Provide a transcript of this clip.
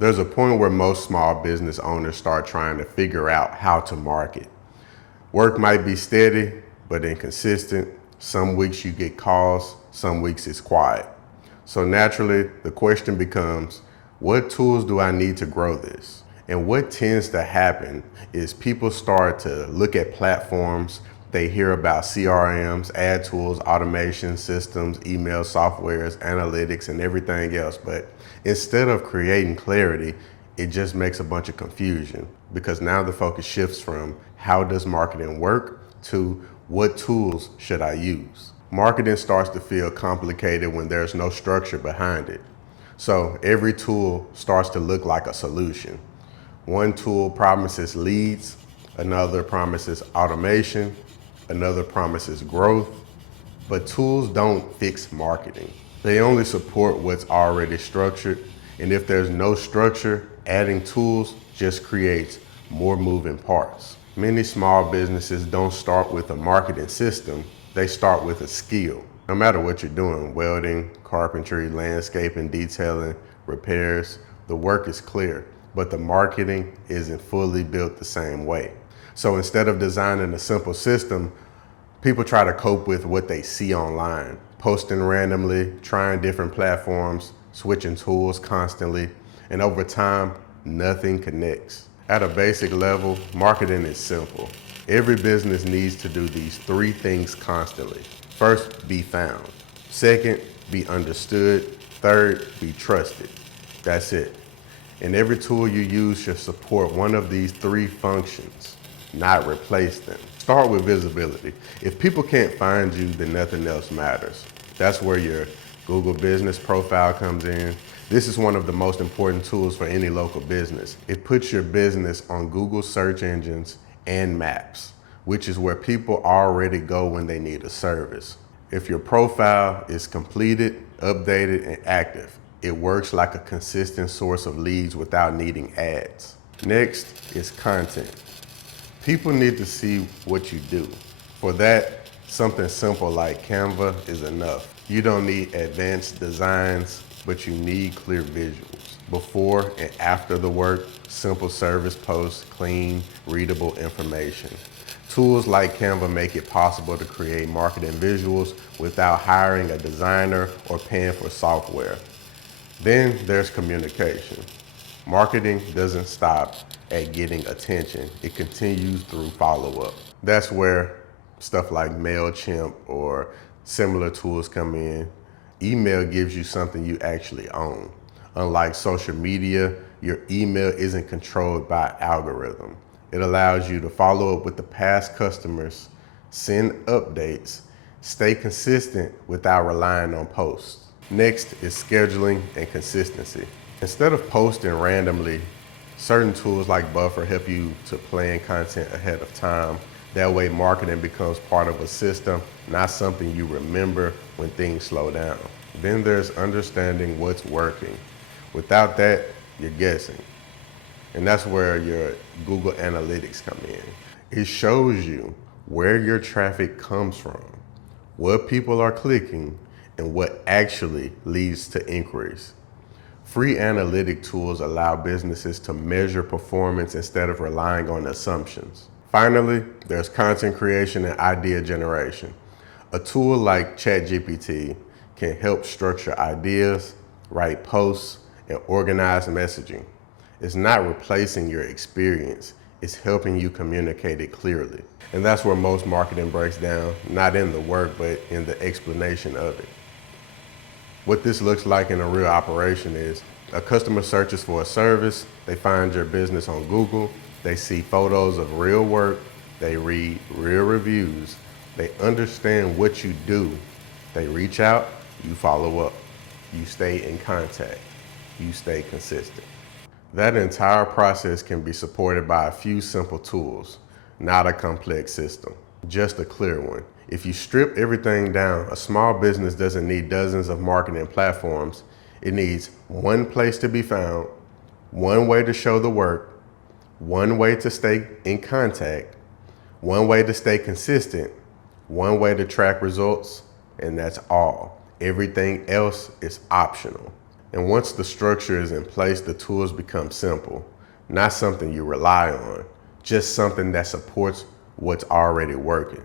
There's a point where most small business owners start trying to figure out how to market. Work might be steady, but inconsistent. Some weeks you get calls, some weeks it's quiet. So naturally, the question becomes, what tools do I need to grow this? And what tends to happen is people start to look at platforms. They hear about CRMs, ad tools, automation systems, email softwares, analytics, and everything else. But instead of creating clarity, it just makes a bunch of confusion, because now the focus shifts from how does marketing work to what tools should I use? Marketing starts to feel complicated when there's no structure behind it. So every tool starts to look like a solution. One tool promises leads, another promises automation, another promises growth, but tools don't fix marketing. They only support what's already structured, and if there's no structure, adding tools just creates more moving parts. Many small businesses don't start with a marketing system, they start with a skill. No matter what you're doing, welding, carpentry, landscaping, detailing, repairs, the work is clear, but the marketing isn't fully built the same way. So instead of designing a simple system, people try to cope with what they see online, posting randomly, trying different platforms, switching tools constantly, and over time, nothing connects. At a basic level, marketing is simple. Every business needs to do these three things constantly. First, be found. Second, be understood. Third, be trusted. That's it. And every tool you use should support one of these three functions, not replace them. Start with visibility. If people can't find you, then nothing else matters. That's where your Google Business Profile comes in. This is one of the most important tools for any local business. It puts your business on Google search engines and maps, which is where people already go when they need a service. If your profile is completed, updated, and active, it works like a consistent source of leads without needing ads. Next is content. People need to see what you do. For that, something simple like Canva is enough. You don't need advanced designs, but you need clear visuals. Before and after the work, simple service posts, clean, readable information. Tools like Canva make it possible to create marketing visuals without hiring a designer or paying for software. Then there's communication. Marketing doesn't stop at getting attention. It continues through follow-up. That's where stuff like MailChimp or similar tools come in. Email gives you something you actually own. Unlike social media, your email isn't controlled by algorithm. It allows you to follow up with the past customers, send updates, stay consistent without relying on posts. Next is scheduling and consistency. Instead of posting randomly, certain tools like Buffer help you to plan content ahead of time. That way marketing becomes part of a system, not something you remember when things slow down. Then there's understanding what's working. Without that, you're guessing. And that's where your Google Analytics come in. It shows you where your traffic comes from, what people are clicking, and what actually leads to inquiries. Free analytic tools allow businesses to measure performance instead of relying on assumptions. Finally, there's content creation and idea generation. A tool like ChatGPT can help structure ideas, write posts, and organize messaging. It's not replacing your experience, it's helping you communicate it clearly. And that's where most marketing breaks down, not in the work, but in the explanation of it. What this looks like in a real operation is a customer searches for a service, they find your business on Google, they see photos of real work, they read real reviews, they understand what you do, they reach out, you follow up, you stay in contact, you stay consistent. That entire process can be supported by a few simple tools, not a complex system, just a clear one. If you strip everything down, a small business doesn't need dozens of marketing platforms. It needs one place to be found, one way to show the work, one way to stay in contact, one way to stay consistent, one way to track results, and that's all. Everything else is optional. And once the structure is in place, the tools become simple, not something you rely on, just something that supports what's already working.